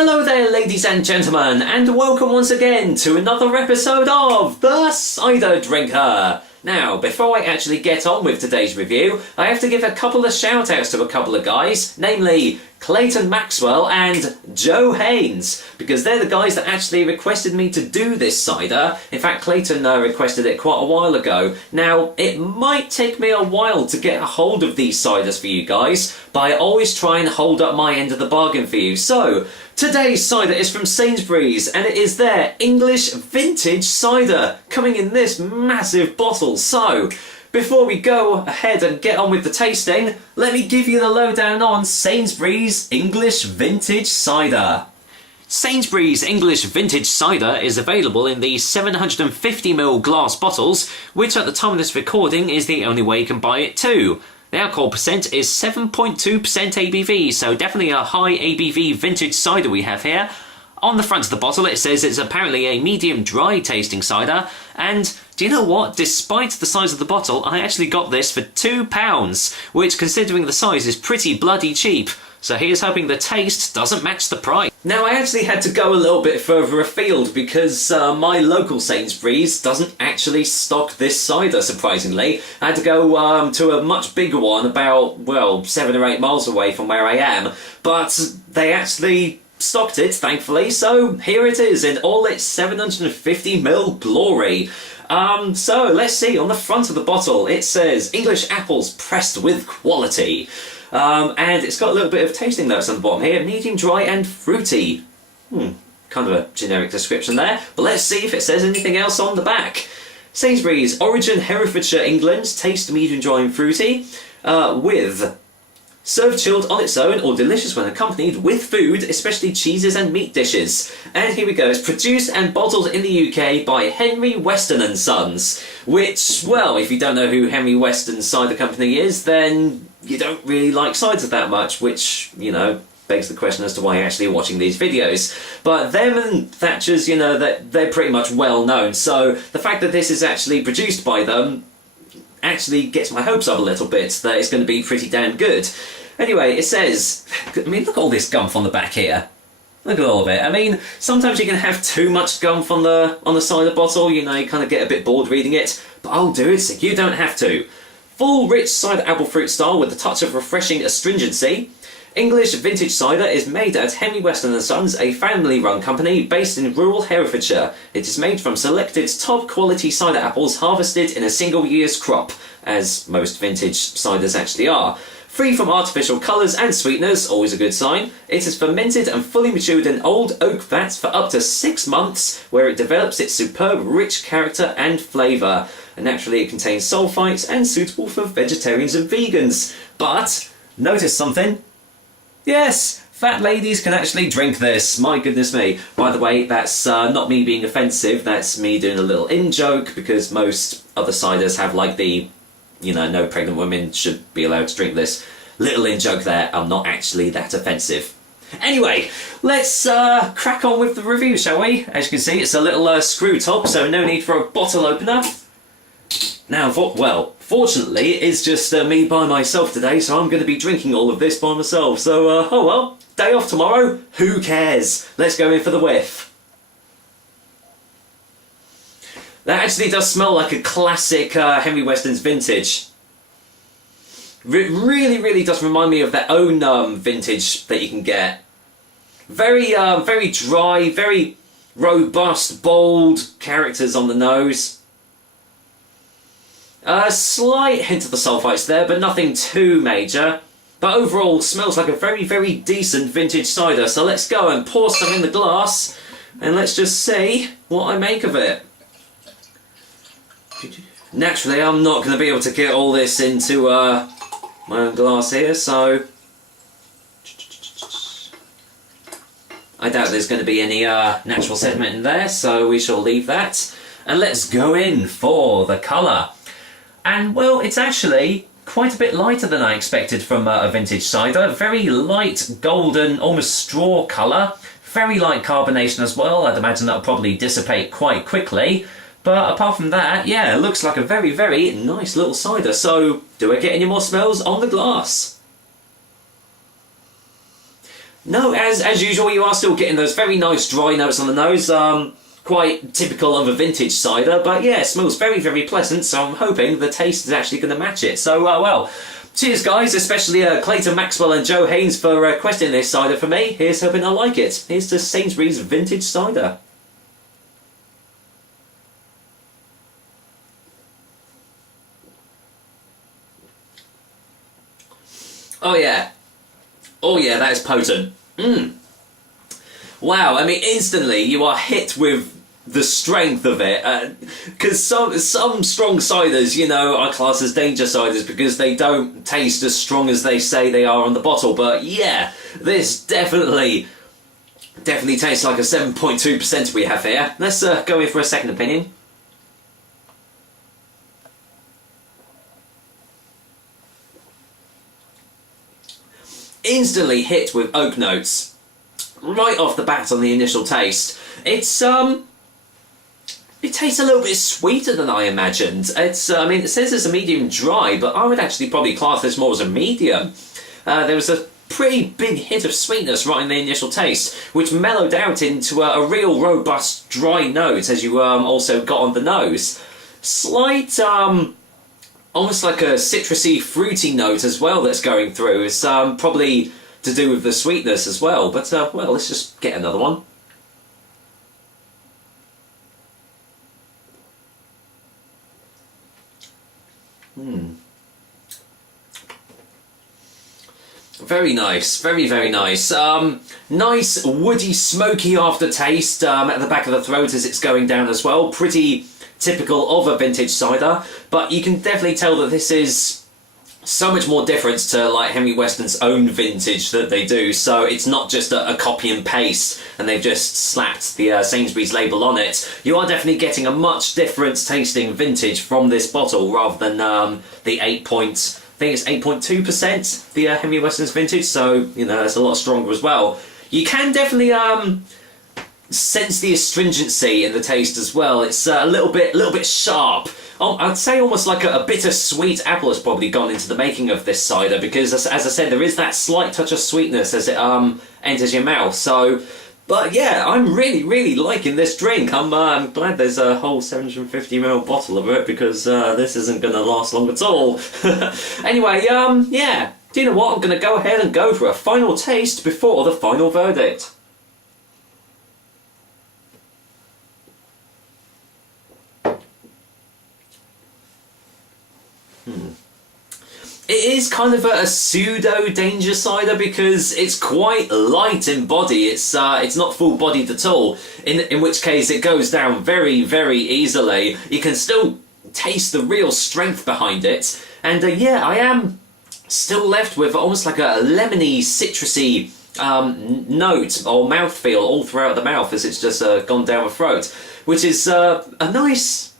Hello there, ladies and gentlemen, and welcome once again to another episode of The Cider Drinker. Now, before I actually get on with today's review, I have to give a couple of shout-outs to a couple of guys, namely Clayton Maxwell and Joe Haines, because they're the guys that actually requested me to do this cider. In fact, Clayton requested it quite a while ago. Now, it might take me a while to get a hold of these ciders for you guys, but I always try and hold up my end of the bargain for you. So, today's cider is from Sainsbury's, and it is their English Vintage Cider, coming in this massive bottle. So, before we go ahead and get on with the tasting, let me give you the lowdown on Sainsbury's English Vintage Cider. Sainsbury's English Vintage Cider is available in the 750ml glass bottles, which at the time of this recording is the only way you can buy it too. The alcohol percent is 7.2% ABV, so definitely a high ABV vintage cider we have here. On the front of the bottle it says it's apparently a medium dry tasting cider, and do you know what? Despite the size of the bottle, I actually got this for £2, which considering the size is pretty bloody cheap. So here's hoping the taste doesn't match the price. Now I actually had to go a little bit further afield because my local Sainsbury's doesn't actually stock this cider, surprisingly. I had to go to a much bigger one about, well, 7 or 8 miles away from where I am, but they actually stocked it, thankfully, so here it is in all its 750ml glory. So let's see, on the front of the bottle it says English apples pressed with quality. And it's got a little bit of tasting notes on the bottom here, medium dry and fruity. Kind of a generic description there, but let's see if it says anything else on the back. Sainsbury's, origin Herefordshire, England, taste medium dry and fruity, with served chilled on its own or delicious when accompanied with food, especially cheeses and meat dishes. And here we go, it's produced and bottled in the UK by Henry Weston and Sons, which, well, if you don't know who Henry Weston's cider company is, then you don't really like ciders that much, which, you know, begs the question as to why you're actually watching these videos. But them and Thatcher's, you know, they're pretty much well known, so the fact that this is actually produced by them actually gets my hopes up a little bit that it's going to be pretty damn good. Anyway, it says, I mean, look at all this gumph on the back here. Look at all of it. I mean, sometimes you can have too much gumph on the cider bottle, you know, you kind of get a bit bored reading it, but I'll do it so you don't have to. Full, rich cider apple fruit style with a touch of refreshing astringency. English vintage cider is made at Henry Weston & Sons, a family-run company based in rural Herefordshire. It is made from selected top-quality cider apples harvested in a single year's crop, as most vintage ciders actually are. Free from artificial colours and sweeteners, always a good sign. It is fermented and fully matured in old oak vats for up to 6 months, where it develops its superb rich character and flavour. And naturally it contains sulfites and suitable for vegetarians and vegans. But, notice something? Yes, fat ladies can actually drink this, my goodness me. By the way, that's not me being offensive, that's me doing a little in-joke, because most other ciders have like the, you know, no pregnant women should be allowed to drink this. Little in-joke there, I'm not actually that offensive. Anyway, let's crack on with the review, shall we? As you can see, it's a little screw top, so no need for a bottle opener. Now, fortunately, it's just me by myself today, so I'm going to be drinking all of this by myself. So, oh well, day off tomorrow, who cares? Let's go in for the whiff. That actually does smell like a classic Henry Weston's vintage. It really, really does remind me of their own vintage that you can get. Very dry, very robust, bold characters on the nose. A slight hint of the sulfites there, but nothing too major. But overall, smells like a very, very decent vintage cider. So let's go and pour some in the glass, and let's just see what I make of it. Naturally, I'm not going to be able to get all this into my own glass here, so I doubt there's going to be any natural sediment in there, so we shall leave that. And let's go in for the colour. And, well, it's actually quite a bit lighter than I expected from a vintage cider. Very light, golden, almost straw colour. Very light carbonation as well. I'd imagine that'll probably dissipate quite quickly. But apart from that, yeah, it looks like a very, very nice little cider. So, do I get any more smells on the glass? No, as usual, you are still getting those very nice dry notes on the nose. Quite typical of a vintage cider, but yeah, it smells very, very pleasant, so I'm hoping the taste is actually going to match it. So, well, cheers guys, especially Clayton, Maxwell and Joe Haines for requesting this cider for me. Here's hoping I like it. Here's to Sainsbury's vintage cider. Oh yeah, that is potent. Wow, I mean, instantly you are hit with the strength of it, because some strong ciders, you know, are classed as danger ciders because they don't taste as strong as they say they are on the bottle, but yeah, this definitely tastes like a 7.2% we have here. Let's go in for a second opinion. Instantly hit with oak notes right off the bat on the initial taste. It's it tastes a little bit sweeter than I imagined. It's I mean, it says it's a medium dry, but I would actually probably class this more as a medium. There was a pretty big hit of sweetness right in the initial taste, which mellowed out into a real robust dry note as you also got on the nose. Slight almost like a citrusy, fruity note as well that's going through. It's probably to do with the sweetness as well, but well, let's just get another one. Very nice, very, very nice. Nice, woody, smoky aftertaste at the back of the throat as it's going down as well. Pretty typical of a vintage cider, but you can definitely tell that this is so much more different to like Henry Weston's own vintage that they do, so it's not just a copy and paste and they've just slapped the Sainsbury's label on it. You are definitely getting a much different tasting vintage from this bottle rather than the 8.2%, the Henry Weston's vintage, so you know, it's a lot stronger as well. You can definitely sense the astringency in the taste as well. It's a little bit sharp. I'd say almost like a bittersweet apple has probably gone into the making of this cider, because as I said, there is that slight touch of sweetness as it enters your mouth. So, but yeah, I'm really liking this drink. I'm glad there's a whole 750ml bottle of it, because this isn't going to last long at all. Anyway, yeah, do you know what? I'm going to go ahead and go for a final taste before the final verdict. It is kind of a pseudo danger cider because it's quite light in body. It's not full bodied at all. In which case it goes down very easily. You can still taste the real strength behind it. And yeah, I am still left with almost like a lemony, citrusy note or mouthfeel all throughout the mouth as it's just gone down the throat, which is a nice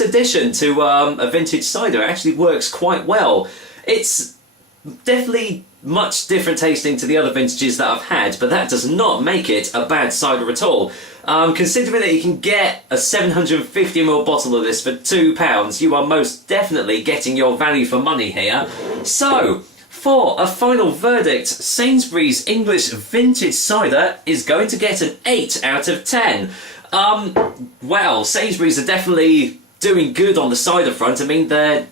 addition to a vintage cider. It actually works quite well. It's definitely much different tasting to the other vintages that I've had, but that does not make it a bad cider at all. Considering that you can get a 750ml bottle of this for £2, you are most definitely getting your value for money here. So, for a final verdict, Sainsbury's English Vintage Cider is going to get an 8 out of 10. Well, Sainsbury's are definitely doing good on the cider front. I mean, that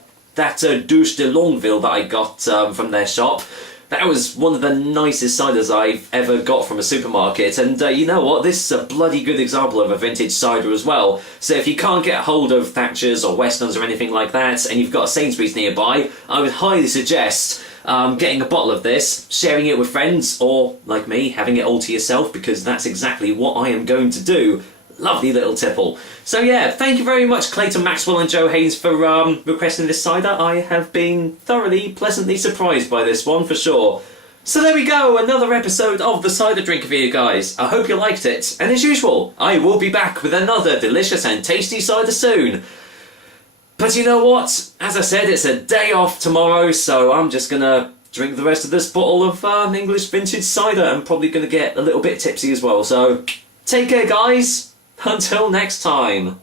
Douche de Longueville that I got from their shop, that was one of the nicest ciders I've ever got from a supermarket. And you know what? This is a bloody good example of a vintage cider as well. So if you can't get hold of Thatcher's or Weston's or anything like that, and you've got a Sainsbury's nearby, I would highly suggest getting a bottle of this, sharing it with friends, or, like me, having it all to yourself, because that's exactly what I am going to do. Lovely little tipple. So yeah, thank you very much Clayton, Maxwell and Joe Haines for requesting this cider. I have been thoroughly, pleasantly surprised by this one for sure. So there we go, another episode of the Cider Drinker for you guys. I hope you liked it, and as usual, I will be back with another delicious and tasty cider soon. But you know what? As I said, it's a day off tomorrow, so I'm just gonna drink the rest of this bottle of English vintage cider. I'm probably gonna get a little bit tipsy as well, so take care guys. Until next time.